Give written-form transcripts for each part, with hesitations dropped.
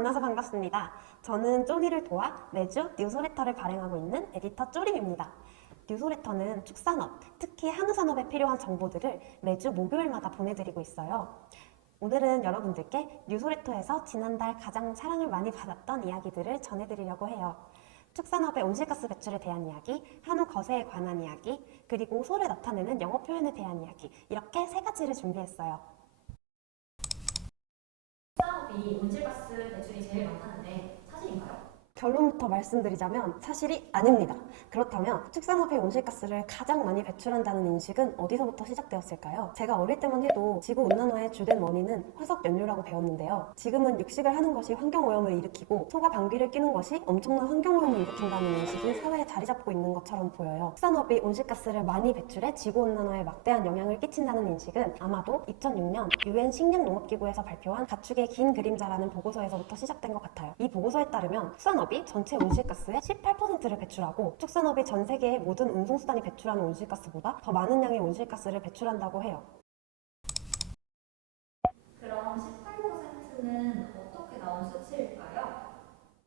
만나서 반갑습니다. 저는 쪼리를 도와 매주 뉴스레터를 발행하고 있는 에디터 쪼림입니다. 뉴스레터는 축산업, 특히 한우산업에 필요한 정보들을 매주 목요일마다 보내드리고 있어요. 오늘은 여러분들께 뉴스레터에서 지난달 가장 사랑을 많이 받았던 이야기들을 전해드리려고 해요. 축산업의 온실가스 배출에 대한 이야기, 한우 거세에 관한 이야기, 그리고 소를 나타내는 영어 표현에 대한 이야기, 이렇게 세 가지를 준비했어요. 축산업이 온실가스 배출이 제일 많다는데 사실인가요? 결론부터 말씀드리자면 사실이 아닙니다. 그렇다면 축산업이 온실가스를 가장 많이 배출한다는 인식은 어디서부터 시작되었을까요? 제가 어릴 때만 해도 지구온난화의 주된 원인은 화석 연료라고 배웠는데요. 지금은 육식을 하는 것이 환경오염을 일으키고 소가 방귀를 뀌는 것이 엄청난 환경오염을 일으킨다는 인식이 사회에 자리 잡고 있는 것처럼 보여요. 축산업이 온실가스를 많이 배출해 지구온난화에 막대한 영향을 끼친다는 인식은 아마도 2006년 UN 식량농업기구에서 발표한 가축의 긴 그림자라는 보고서에서부터 시작된 것 같아요. 이 보고서에 따르면 축산업이 전체 온실가스의 18%를 배출하고 축산업이 전 세계의 모든 운송수단이 배출하는 온실가스보다 더 많은 양의 온실가스를 배출한다고 해요. 그럼 18%는 어떻게 나온 수치일까요?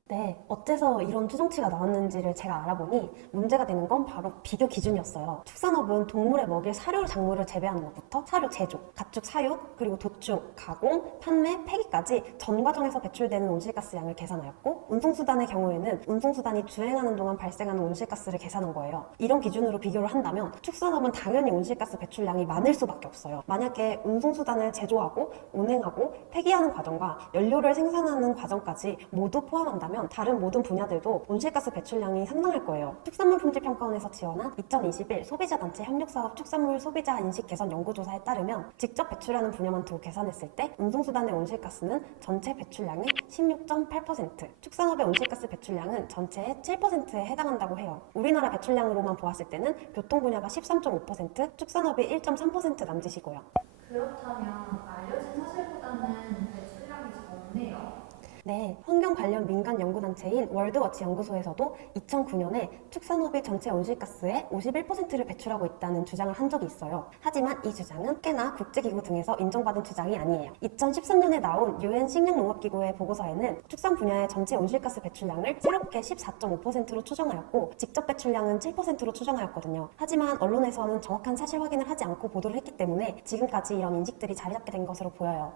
네, 어째서 이런 추정치가 나왔는지를 제가 알아보니 문제가 되는 건 바로 비교 기준이었어요. 축산업은 동물에 먹일 사료 작물을 재배하는 것부터 사료 제조, 가축 사육, 그리고 도축, 가공, 판매, 폐기까지 전 과정에서 배출되는 온실가스 양을 계산하였고, 운송수단의 경우에는 운송수단이 주행하는 동안 발생하는 온실가스를 계산한 거예요. 이런 기준으로 비교를 한다면 축산업은 당연히 온실가스 배출량이 많을 수밖에 없어요. 만약에 운송수단을 제조하고 운행하고 폐기하는 과정과 연료를 생산하는 과정까지 모두 포함한다면 다른 모든 분야들도 온실가스 배출량이 상당할 거예요. 축산물 품질 평가원에서 지원한 2021 소비자단체 협력사업 축산물 소비자 인식 개선 연구조사에 따르면 직접 배출하는 분야만 두고 계산했을 때 운송수단의 온실가스는 전체 배출량의 16.8%, 축산업의 온실가스 배출량은 전체의 7%에 해당한다고 해요. 우리나라 배출량으로만 보았을 때는 교통 분야가 13.5%, 축산업이 1.3% 남짓이고요. 그렇다면 알려진 사실보다는 배출량이 적네요. 네, 환경 관련 민간 연구단체인 월드워치 연구소에서도 2009년에 축산업이 전체 온실가스의 51%를 배출하고 있다는 주장을 한 적이 있어요. 하지만 이 주장은 꽤나 국제기구 등에서 인정받은 주장이 아니에요. 2013년에 나온 UN 식량농업기구의 보고서에는 축산 분야의 전체 온실가스 배출량을 새롭게 14.5%로 추정하였고 직접 배출량은 7%로 추정하였거든요. 하지만 언론에서는 정확한 사실 확인을 하지 않고 보도를 했기 때문에 지금까지 이런 인식들이 자리 잡게 된 것으로 보여요.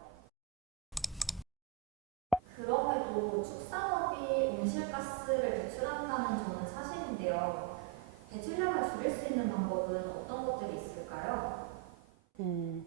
그럼에도 축산업이 온실가스를 배출한다는 점은 사실인데요. 배출량을 줄일 수 있는 방법은 어떤 것들이 있을까요?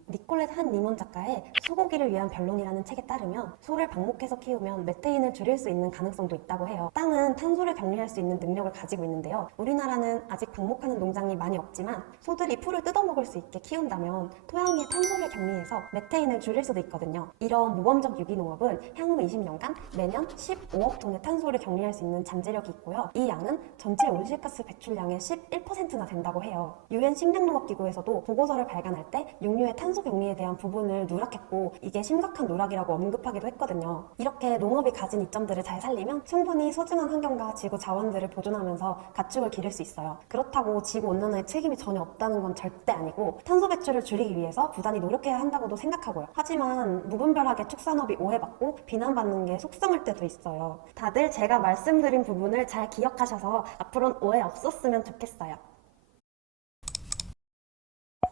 니콜렛 한 니먼 작가의 소고기를 위한 변론이라는 책에 따르면 소를 방목해서 키우면 메테인을 줄일 수 있는 가능성도 있다고 해요. 땅은 탄소를 격리할 수 있는 능력을 가지고 있는데요. 우리나라는 아직 방목하는 농장이 많이 없지만 소들이 풀을 뜯어먹을 수 있게 키운다면 토양의 탄소를 격리해서 메테인을 줄일 수도 있거든요. 이런 모범적 유기농업은 향후 20년간 매년 15억 톤의 탄소를 격리할 수 있는 잠재력이 있고요. 이 양은 전체 온실가스 배출량의 11%나 된다고 해요. UN 식량농업기구에서도 보고서를 발간할 때 육류의 탄소 격리에 대한 부분을 누락했고 이게 심각한 누락이라고 언급하기도 했거든요. 이렇게 농업이 가진 이점들을 잘 살리면 충분히 소중한 환경과 지구 자원들을 보존하면서 가축을 기를 수 있어요. 그렇다고 지구 온난화에 책임이 전혀 없다는 건 절대 아니고 탄소 배출을 줄이기 위해서 부단히 노력해야 한다고도 생각하고요. 하지만 무분별하게 축산업이 오해받고 비난받는 게 속상할 때도 있어요. 다들 제가 말씀드린 부분을 잘 기억하셔서 앞으로는 오해 없었으면 좋겠어요.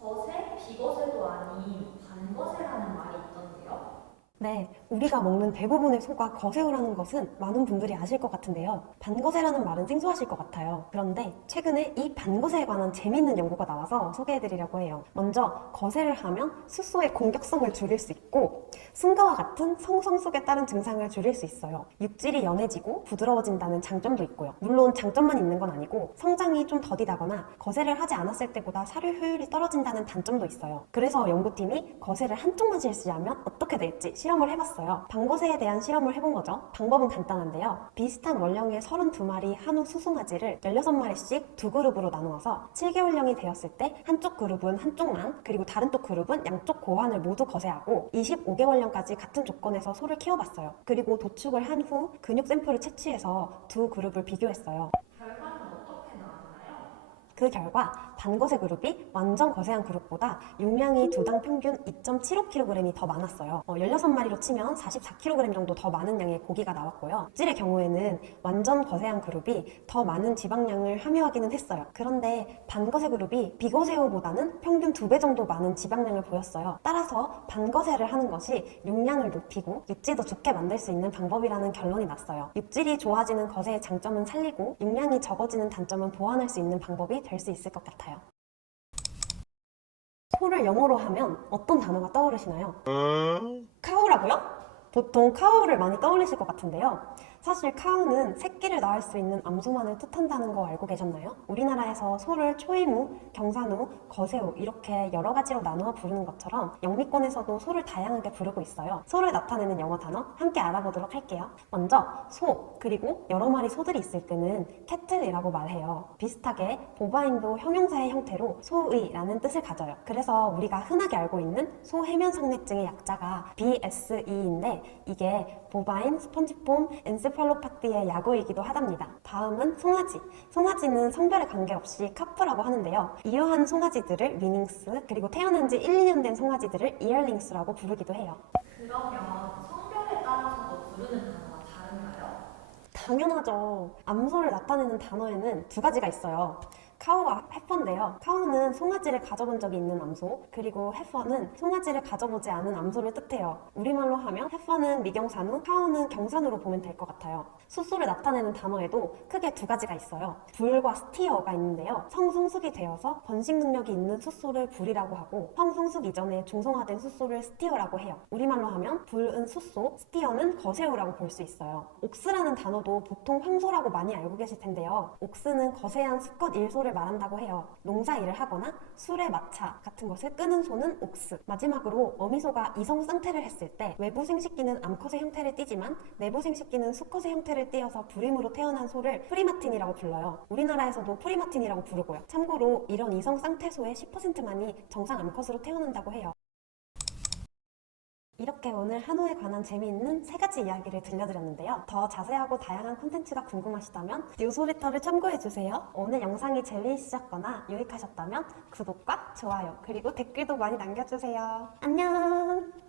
거세, 비거세도 아닌 반거세라는 말이 있던데요. 네, 우리가 먹는 대부분의 소가 거세어라는 것은 많은 분들이 아실 것 같은데요. 반거세라는 말은 생소하실 것 같아요. 그런데 최근에 이 반거세에 관한 재미있는 연구가 나와서 소개해드리려고 해요. 먼저 거세를 하면 숫소의 공격성을 줄일 수 있고 승가와 같은 성성숙에 따른 증상을 줄일 수 있어요. 육질이 연해지고 부드러워진다는 장점도 있고요. 물론 장점만 있는 건 아니고 성장이 좀 더디다거나 거세를 하지 않았을 때보다 사료 효율이 떨어진다는 단점도 있어요. 그래서 연구팀이 거세를 한쪽만 실시하면 어떻게 될지 실험을 해봤어요. 방거세에 대한 실험을 해본 거죠. 방법은 간단한데요. 비슷한 원령의 32마리 한우 수송아지를 16마리씩 두 그룹으로 나누어서 7개월령이 되었을 때 한쪽 그룹은 한쪽만, 그리고 다른 쪽 그룹은 양쪽 고환을 모두 거세하고 25개월령까지 같은 조건에서 소를 키워봤어요. 그리고 도축을 한 후 근육 샘플을 채취해서 두 그룹을 비교했어요. 결과는 어떻게 나왔나요? 그 결과 반거세 그룹이 완전 거세한 그룹보다 용량이 두 당 평균 2.75kg이 더 많았어요. 16마리로 치면 44kg 정도 더 많은 양의 고기가 나왔고요. 육질의 경우에는 완전 거세한 그룹이 더 많은 지방량을 함유하기는 했어요. 그런데 반거세 그룹이 비거세호보다는 평균 2배 정도 많은 지방량을 보였어요. 따라서 반거세를 하는 것이 용량을 높이고 육질도 좋게 만들 수 있는 방법이라는 결론이 났어요. 육질이 좋아지는 거세의 장점은 살리고 용량이 적어지는 단점은 보완할 수 있는 방법이 될 수 있을 것 같아요. 소를 영어로 하면 어떤 단어가 떠오르시나요? 카우라고요? 보통 카우를 많이 떠올리실 것 같은데요. 사실 카우는 새끼를 낳을 수 있는 암소만을 뜻한다는 거 알고 계셨나요? 우리나라에서 소를 초이무, 경산우, 거세우 이렇게 여러 가지로 나누어 부르는 것처럼 영미권에서도 소를 다양하게 부르고 있어요. 소를 나타내는 영어 단어 함께 알아보도록 할게요. 먼저 소, 그리고 여러 마리 소들이 있을 때는 캐틀이라고 말해요. 비슷하게 보바인도 형용사의 형태로 소의라는 뜻을 가져요. 그래서 우리가 흔하게 알고 있는 소해면상맥증의 약자가 BSE인데 이게 보바인 스펀지폼 엔세팔로파티의 약어이기도 하답니다. 다음은 송아지. 송아지는 성별에 관계없이 카프라고 하는데요. 이러한 송아지들을 위닝스, 그리고 태어난 지 1, 2년 된 송아지들을 이얼링스라고 부르기도 해요. 그러면 성별에 따라서도 부르는 단어가 다른가요? 당연하죠. 암소를 나타내는 단어에는 두 가지가 있어요. 카우와 해퍼인데요. 카우는 송아지를 가져본 적이 있는 암소, 그리고 해퍼는 송아지를 가져보지 않은 암소를 뜻해요. 우리말로 하면 해퍼는 미경산우, 카우는 경산우로 보면 될 것 같아요. 숫소를 나타내는 단어에도 크게 두 가지가 있어요. 불과 스티어가 있는데요. 성성숙이 되어서 번식 능력이 있는 숫소를 불이라고 하고 성성숙 이전에 중성화된 숫소를 스티어라고 해요. 우리말로 하면 불은 숫소, 스티어는 거세우라고 볼 수 있어요. 옥스라는 단어도 보통 황소라고 많이 알고 계실 텐데요. 옥스는 거세한 수컷 일소를 말한다고 해요. 농사 일을 하거나 술에 마차 같은 것을 끄는 소는 옥스. 마지막으로 어미소가 이성 상태를 했을 때 외부 생식기는 암컷의 형태를 띠지만 내부 생식기는 수컷의 형태를 띠어서 불임으로 태어난 소를 프리마틴이라고 불러요. 우리나라에서도 프리마틴이라고 부르고요. 참고로 이런 이성 쌍태소의 10%만이 정상 암컷으로 태어난다고 해요. 이렇게 오늘 한우에 관한 재미있는 3가지 이야기를 들려드렸는데요. 더 자세하고 다양한 콘텐츠가 궁금하시다면 뉴스레터를 참고해주세요. 오늘 영상이 재미있으셨거나 유익하셨다면 구독과 좋아요 그리고 댓글도 많이 남겨주세요. 안녕!